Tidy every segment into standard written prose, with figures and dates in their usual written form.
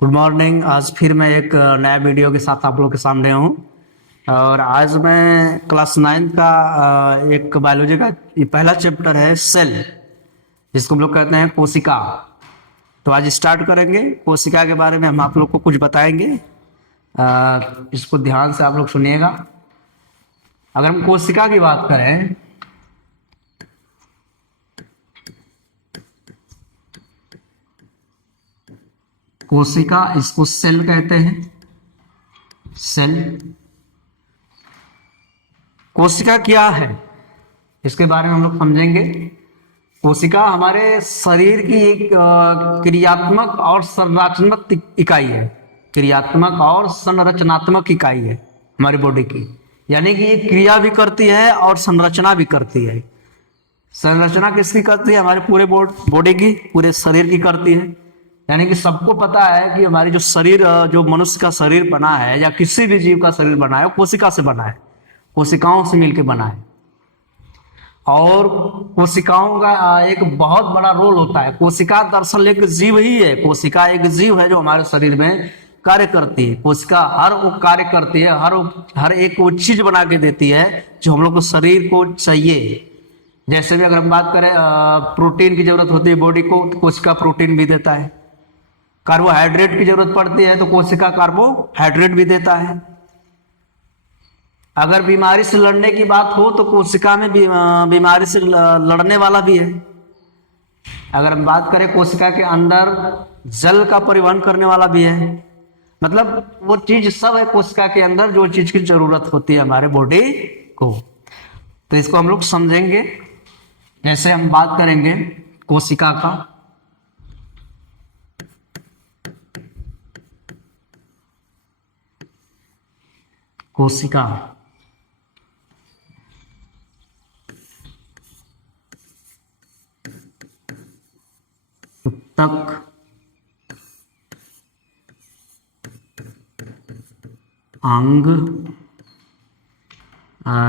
Good morning. आज फिर मैं एक नया वीडियो के साथ आप लोगों के सामने हूँ। और आज मैं क्लास 9 का एक बायोलॉजी का ये पहला चैप्टर है सेल, जिसको हम लोग कहते हैं कोशिका। तो आज स्टार्ट करेंगे। कोशिका के बारे में हम आप लोग को कुछ बताएंगे। इसको ध्यान से आप लोग सुनिएगा। अगर हम कोशिका की बात करें, कोशिका, इसको सेल कहते हैं। सेल, कोशिका क्या है इसके बारे में हम लोग समझेंगे। कोशिका हमारे शरीर की एक क्रियात्मक और संरचनात्मक इकाई है। क्रियात्मक और संरचनात्मक इकाई है हमारी बॉडी की, यानी कि ये क्रिया भी करती है और संरचना भी करती है। संरचना किसकी करती है? हमारे पूरे बॉडी की, पूरे शरीर की करती है। यानी कि सबको पता है कि हमारी जो शरीर, जो मनुष्य का शरीर बना है या किसी भी जीव का शरीर बना है, वो कोशिका से बना है, कोशिकाओं से मिलकर बना है। और कोशिकाओं का एक बहुत बड़ा रोल होता है। कोशिका दरअसल एक जीव ही है। कोशिका एक जीव है जो हमारे शरीर में कार्य करती है। कोशिका हर वो कार्य करती है, हर एक वो चीज बना के देती है जो हम लोग को शरीर को चाहिए। जैसे भी अगर हम बात करें, प्रोटीन की जरूरत होती है बॉडी को, तो कोशिका प्रोटीन भी देता है। कार्बोहाइड्रेट की जरूरत पड़ती है तो कोशिका कार्बोहाइड्रेट भी देता है। अगर बीमारी से लड़ने की बात हो तो कोशिका में बीमारी से लड़ने वाला भी है। अगर हम बात करें, कोशिका के अंदर जल का परिवहन करने वाला भी है। मतलब वो चीज सब है कोशिका के अंदर, जो चीज की जरूरत होती है हमारे बॉडी को। तो इसको हम लोग समझेंगे। जैसे हम बात करेंगे कोशिका का, कोशिका उत्तक, अंग,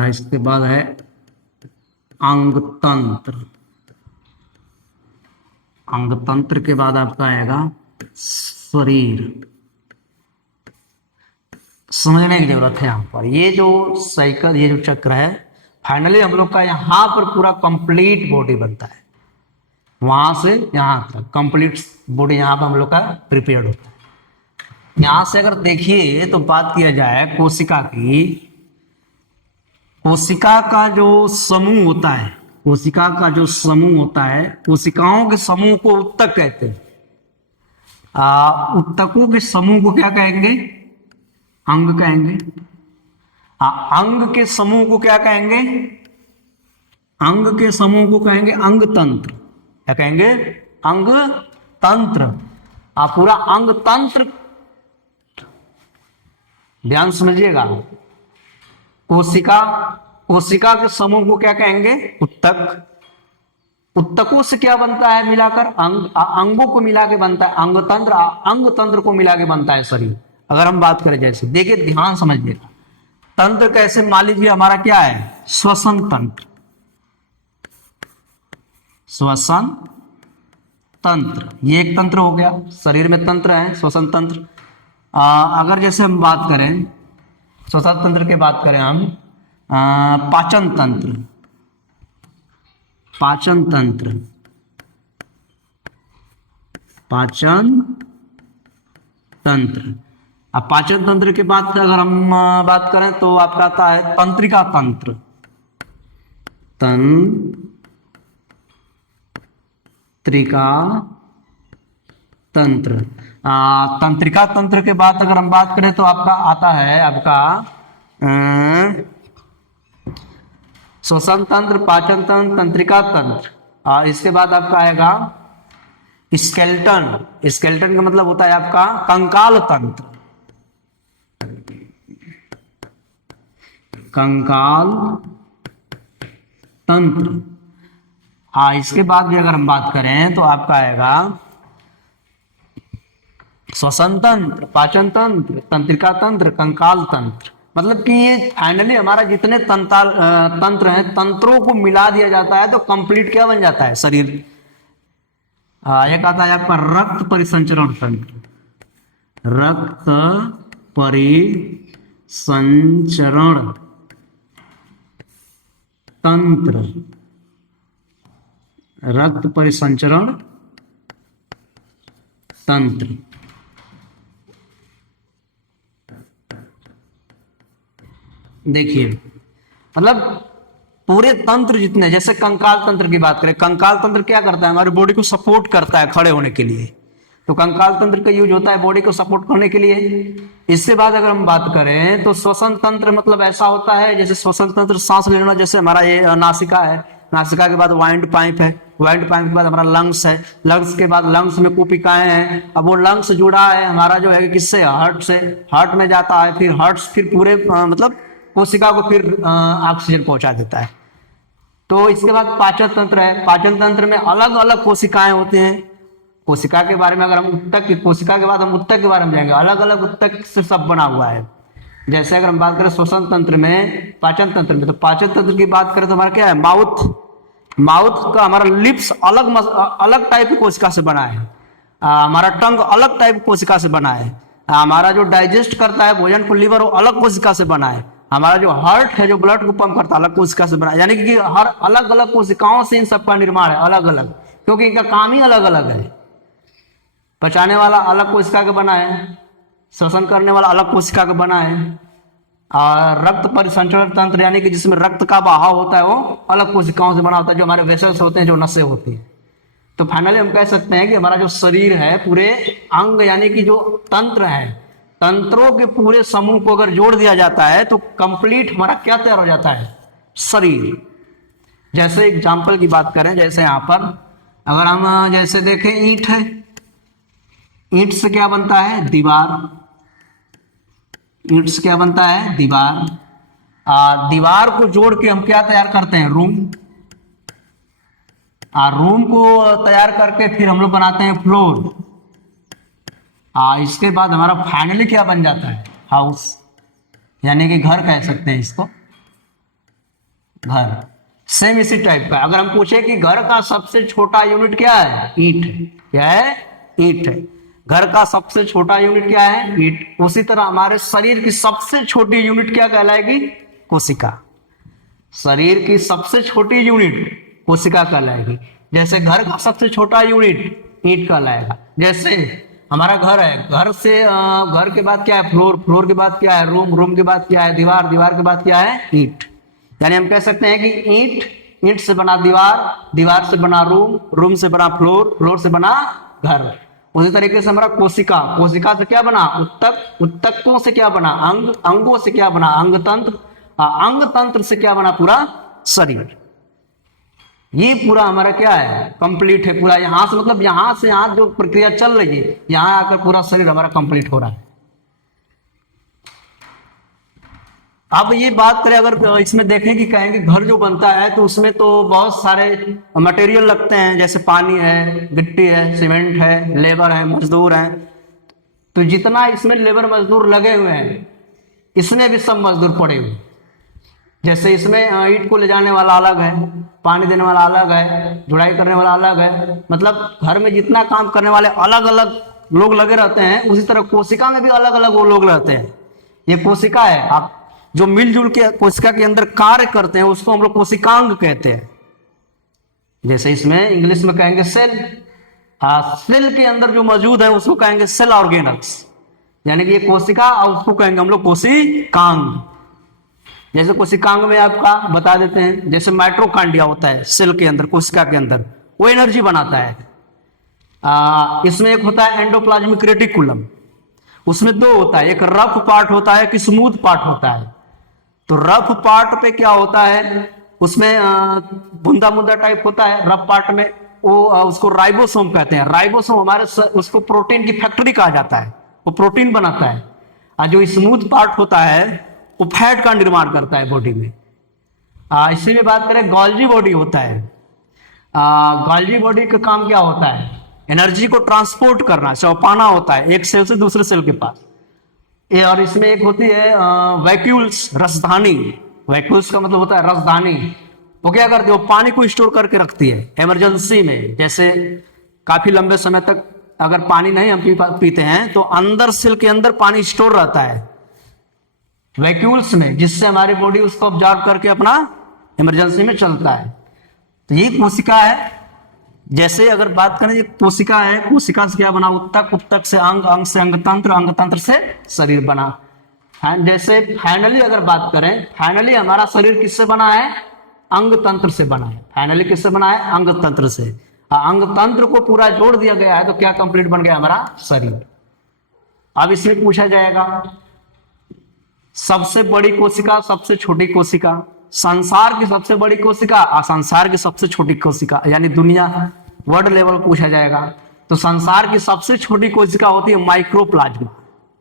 इसके बाद है अंग तंत्र। अंग तंत्र के बाद आपका आएगा शरीर। समझने की जरूरत है यहाँ पर। ये जो साइकिल, ये जो चक्र है, फाइनली हम लोग का यहाँ पर पूरा कंप्लीट बॉडी बनता है। वहां से यहाँ तक कंप्लीट बॉडी यहाँ पर हम लोग का प्रिपेयर्ड होता है। यहां से अगर देखिए तो बात किया जाए कोशिका की, कोशिका का जो समूह होता है, कोशिका का जो समूह होता है, कोशिकाओं के समूह को उत्तक कहते हैं। उत्तकों के समूह को क्या कहेंगे? अंग कहेंगे। अंग के समूह को क्या कहेंगे? अंग के समूह को कहेंगे अंग तंत्र। क्या कहेंगे? अंग तंत्र। पूरा अंग तंत्र, ध्यान समझिएगा। कोशिका, कोशिका के समूह को क्या कहेंगे? उत्तक। उत्तकों से क्या बनता है मिलाकर? अंग। अंगों को मिला के बनता है अंग तंत्र। अंग तंत्र को मिला के बनता है शरीर। अगर हम बात करें, जैसे देखिए, ध्यान समझिएगा। तंत्र कैसे? मान लीजिए हमारा क्या है? श्वसन तंत्र। श्वसन तंत्र, ये एक तंत्र हो गया। शरीर में तंत्र है, श्वसन तंत्र। अगर जैसे हम बात करें, श्वसन तंत्र की बात करें हम, पाचन तंत्र। पाचन तंत्र, पाचन तंत्र। अब पाचन तंत्र की बात अगर हम बात करें तो आपका आता है तंत्रिका तंत्र। तंत्रिका तंत्र। तंत्रिका तंत्र के बाद अगर हम बात करें तो आपका आता है आपका श्वसन तंत्र, पाचन तंत्र, तंत्रिका तंत्र। इसके बाद आपका आएगा स्केलेटन। स्केलेटन का मतलब होता है आपका कंकाल तंत्र। कंकाल तंत्र। इसके बाद भी अगर हम बात करें तो आपका आएगा श्वसन तंत्र, पाचन तंत्र, तंत्रिका तंत्र, कंकाल तंत्र। मतलब कि ये फाइनली हमारा जितने तंत्र हैं, तंत्रों को मिला दिया जाता है तो कंप्लीट क्या बन जाता है? शरीर। एक आता है आपका रक्त परिसंचरण तंत्र। रक्त परिसंचरण तंत्र, रक्त परिसंचरण तंत्र। देखिए मतलब पूरे तंत्र जितने, जैसे कंकाल तंत्र की बात करें, कंकाल तंत्र क्या करता है, हमारी बॉडी को सपोर्ट करता है खड़े होने के लिए, तो कंकाल तंत्र का यूज होता है बॉडी को सपोर्ट करने के लिए। इसके बाद अगर हम बात करें तो श्वसन तंत्र, मतलब ऐसा होता है जैसे श्वसन तंत्र सांस लेना, जैसे हमारा ये नासिका है, नासिका के बाद वाइंड पाइप है, वाइंड पाइप के बाद हमारा लंग्स है, लंग्स के बाद लंग्स में कुपिकाएं हैं। अब वो लंग्स जुड़ा है हमारा जो है किससे, हार्ट से, हार्ट में जाता है, फिर हार्ट फिर पूरे मतलब कोशिका को फिर ऑक्सीजन पहुंचा देता है। तो इसके बाद पाचन तंत्र है, पाचन तंत्र में अलग अलग कोशिकाएं होती हैं। कोशिका के बारे में अगर हम उत्तक की, कोशिका के बाद हम उत्तक के बारे में जाएंगे, अलग अलग उत्तक से सब बना हुआ है। जैसे अगर हम बात करें श्वसन तंत्र में, पाचन तंत्र में, तो पाचन तंत्र की बात करें तो हमारा क्या है, माउथ, माउथ का हमारा लिप्स अलग अलग टाइप की कोशिका से बना है, हमारा टंग अलग टाइप की कोशिका से बना है, हमारा जो डाइजेस्ट करता है भोजन को लीवर वो अलग कोशिका से बना है, हमारा जो हार्ट है जो ब्लड को पंप करता है अलग कोशिका से बना है। यानी कि हर अलग अलग कोशिकाओं से इन सबका निर्माण है अलग अलग, क्योंकि इनका काम ही अलग अलग है। पचाने वाला अलग कोशिका का बना है, श्वसन करने वाला अलग कोशिका का बना है, और रक्त परिसंचरण तंत्र यानी कि जिसमें रक्त का बहाव होता है वो अलग कोशिकाओं से बना होता है, जो हमारे वेसल्स होते हैं, जो नसें होती हैं। तो फाइनली हम कह सकते हैं कि हमारा जो शरीर है, पूरे अंग यानी कि जो तंत्र है, तंत्रों के पूरे समूह को अगर जोड़ दिया जाता है तो कंप्लीट हमारा क्या तैयार हो जाता है, शरीर। जैसे एग्जाम्पल की बात करें, जैसे यहां पर अगर हम जैसे देखें ईंट है, ईंट से क्या बनता है, दीवार, ईंट से क्या बनता है, दीवार। दीवार को जोड़ के हम क्या तैयार करते हैं, रूम, रूम को तैयार करके फिर हम लोग बनाते हैं फ्लोर। इसके बाद हमारा फाइनली क्या बन जाता है, हाउस, यानी कि घर कह सकते हैं इसको, घर। सेम इसी टाइप का अगर हम पूछे कि घर का सबसे छोटा यूनिट क्या है, ईंट है, क्या है, ईंट है। घर का सबसे छोटा यूनिट क्या है, ईंट। उसी तरह हमारे शरीर की सबसे छोटी यूनिट क्या कहलाएगी, कोशिका। शरीर की सबसे छोटी यूनिट कोशिका कहलाएगी। जैसे घर का सबसे छोटा यूनिट ईंट कहलाएगा। जैसे हमारा घर है, घर से घर के बाद क्या है, फ्लोर, फ्लोर के बाद क्या है, रूम, रूम के बाद क्या है, दीवार, दीवार के बाद क्या है, ईंट। यानी हम कह सकते हैं कि ईंट, ईंट से बना दीवार, दीवार से बना रूम, रूम से बना फ्लोर, फ्लोर से बना घर। उसी तरीके से हमारा कोशिका, कोशिका से क्या बना, उत्तक, उत्तकों से क्या बना, अंग, अंगों से क्या बना, अंग तंत्र, अंग तंत्र से क्या बना, पूरा शरीर। ये पूरा हमारा क्या है, कंप्लीट है पूरा। यहां से मतलब यहां से यहां जो प्रक्रिया चल रही है, यहां आकर पूरा शरीर हमारा कंप्लीट हो रहा है। अब ये बात करें, अगर इसमें देखें कि कहेंगे घर जो बनता है तो उसमें तो बहुत सारे मटेरियल लगते हैं, जैसे पानी है, गिट्टी है, सीमेंट है, लेबर है, मजदूर है। तो जितना इसमें लेबर मजदूर लगे हुए हैं, इसमें भी सब मजदूर पड़े हुए। जैसे इसमें ईंट को ले जाने वाला अलग है, पानी देने वाला अलग है, जुड़ाई करने वाला अलग है। मतलब घर में जितना काम करने वाले अलग अलग लोग लगे रहते हैं, उसी तरह कोशिका में भी अलग अलग वो लोग रहते हैं। ये कोशिका है, आप जो मिलजुल के कोशिका के अंदर कार्य करते हैं उसको हम लोग कोशिकांग कहते हैं। जैसे इसमें इंग्लिश में कहेंगे सेल, सेल के अंदर जो मौजूद है उसको कहेंगे सेल ऑर्गेनल्स, यानी कि ये कोशिका, और उसको कहेंगे हम लोग कोशिकांग। जैसे कोशिकांग में आपका बता देते हैं, जैसे माइटोकॉन्ड्रिया होता है सेल के अंदर, कोशिका के अंदर, वो एनर्जी बनाता है। इसमें एक होता है एंडोप्लाज्मिक रेटिकुलम, उसमें दो होता है, एक रफ पार्ट होता है, एक स्मूथ पार्ट होता है। तो रफ पार्ट पे क्या होता है, उसमें बुंदा बुंदा टाइप होता है रफ पार्ट में, वो उसको राइबोसोम कहते हैं। राइबोसोम हमारे उसको प्रोटीन की फैक्ट्री कहा जाता है, वो प्रोटीन बनाता है। और जो स्मूथ पार्ट होता है वो फैट का निर्माण करता है बॉडी में। इसी में बात करें, गोल्जी बॉडी होता है। गोल्जी बॉडी का काम क्या होता है, एनर्जी को ट्रांसपोर्ट करना, चौपाना होता है एक सेल से दूसरे सेल के पास। और इसमें एक होती है वैक्यूल्स, रसधानी। वैक्यूल्स का मतलब होता है रसधानी। वो क्या करती है, वो पानी को स्टोर करके रखती है इमरजेंसी में, जैसे काफी लंबे समय तक अगर पानी नहीं हम पीते हैं तो अंदर सेल के अंदर पानी स्टोर रहता है वैक्यूल्स में, जिससे हमारी बॉडी उसको ऑब्जर्व करके अपना इमरजेंसी में चलता है। तो ये कोशिका है। जैसे अगर बात करें ये कोशिका है, कोशिका से क्या बना, उत्तक, उत्तक से अंग, अंग से अंगतंत्र, अंगतंत्र से शरीर बना। जैसे फाइनली अगर बात करें, फाइनली हमारा शरीर किससे बना है, अंग तंत्र से बना है। फाइनली किससे बना है, अंग तंत्र से। अंग तंत्र को पूरा जोड़ दिया गया है तो क्या कंप्लीट बन गया हमारा शरीर। अब इसमें पूछा जाएगा सबसे बड़ी कोशिका, सबसे छोटी कोशिका, संसार की सबसे बड़ी कोशिका और संसार की सबसे छोटी कोशिका, यानी दुनिया वर्ल्ड लेवल पूछा जाएगा। तो संसार की सबसे छोटी कोशिका होती है माइक्रोप्लाज्मा।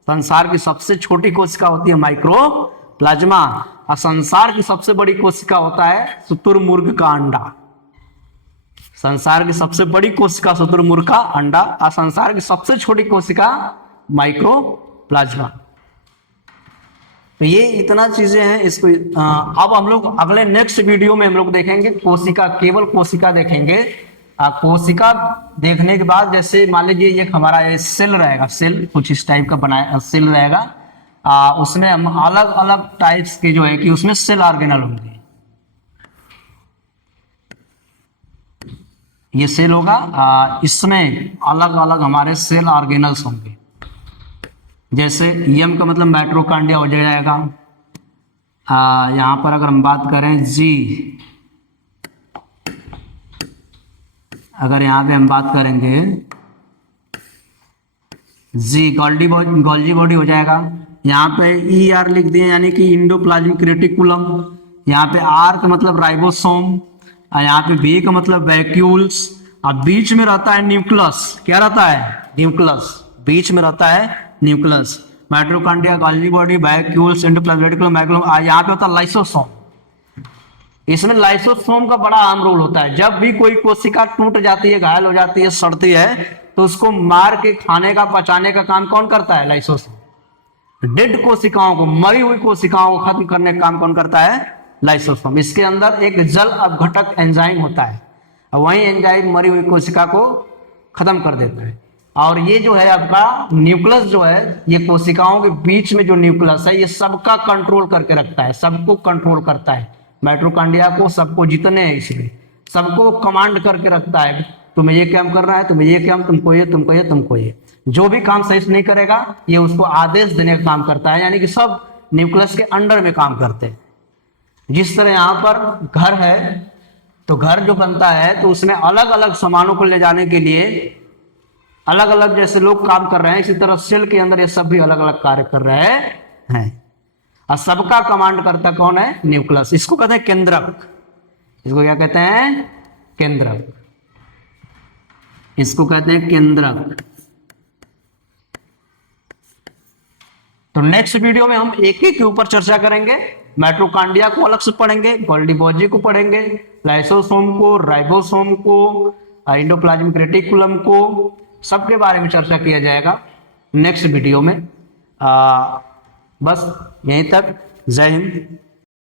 संसार की सबसे छोटी कोशिका होती है माइक्रोप्लाज्मा और संसार की सबसे बड़ी कोशिका होता है शुतुरमुर्ग का अंडा। संसार की सबसे बड़ी कोशिका शुतुरमुर्ग का अंडा और संसार की सबसे छोटी कोशिका माइक्रोप्लाज्मा। तो ये इतना चीजें हैं इसको। अब हम लोग अगले नेक्स्ट वीडियो में हम लोग देखेंगे कोशिका, केवल कोशिका देखेंगे। कोशिका देखने के बाद जैसे मान लीजिए ये हमारा ये सेल रहेगा, सेल कुछ इस टाइप का बनाया सेल रहेगा। उसमें हम अलग अलग टाइप्स के जो है कि उसमें सेल ऑर्गेनल होंगे। ये सेल होगा, इसमें अलग अलग हमारे सेल ऑर्गेनल्स होंगे। जैसे यम का मतलब माइटोकॉन्ड्रिया हो जाएगा। यहां पर अगर हम बात करें जी, अगर यहां पे हम बात करेंगे जी, गोल्गी बॉडी हो जाएगा। यहाँ पे ई आर लिख दिए यानी कि इंडोप्लाज्मिक रेटिकुलम। यहाँ पे आर का मतलब राइबोसोम, यहाँ पे बी का मतलब वैक्यूल्स, और बीच में रहता है न्यूक्लियस। क्या रहता है, न्यूक्लियस। बीच में रहता है nucleus. Mitochondria, Golgi body, vacuoles, endoplasmic reticulum, यहाँ पे होता है लाइसोसोम। इसमें लाइसोसोम का बड़ा अहम रोल होता है। जब भी कोई कोशिका टूट जाती है, घायल हो जाती है, सड़ती है, तो उसको मार के खाने का, पचाने का काम कौन करता है, लाइसोसोम। डेड कोशिकाओं को, मरी हुई कोशिकाओं को खत्म करने का काम कौन करता है, लाइसोसोम। इसके अंदर एक जल अपघटक एंजाइम होता है, वही एंजाइम मरी हुई कोशिका को खत्म कर देता है। और ये जो है आपका न्यूक्लियस जो है, ये कोशिकाओं के बीच में जो न्यूक्लियस है, ये सबका कंट्रोल करके रखता है, सबको कंट्रोल करता है। माइटोकॉन्ड्रिया को, सबको जितने हैं इसमें सबको कमांड करके रखता है। तुम्हें ये काम करना है, तुम्हें ये काम, तुमको ये, तुमको ये, तुमको ये। जो भी काम सही से नहीं करेगा ये उसको आदेश देने का काम करता है, यानी कि सब न्यूक्लियस के अंडर में काम करते हैं। जिस तरह यहाँ पर घर है, तो घर जो बनता है तो उसमें अलग अलग सामानों को ले जाने के लिए अलग अलग जैसे लोग काम कर रहे हैं, इसी तरह सेल के अंदर ये सब भी अलग अलग कार्य कर रहे हैं। और सबका कमांड करता कौन है, न्यूक्लियस। इसको कहते हैं केंद्रक। इसको क्या कहते हैं, केंद्रक। इसको कहते हैं केंद्रक। तो नेक्स्ट वीडियो में हम एक एक के ऊपर चर्चा करेंगे। माइटोकॉन्ड्रिया को अलग से पढ़ेंगे, गोल्गी बॉडी को पढ़ेंगे, लाइसोसोम को, राइबोसोम को, एंडोप्लाज्मिक रेटिकुलम को, सबके बारे में चर्चा किया जाएगा नेक्स्ट वीडियो में। बस यहीं तक। जय हिंद।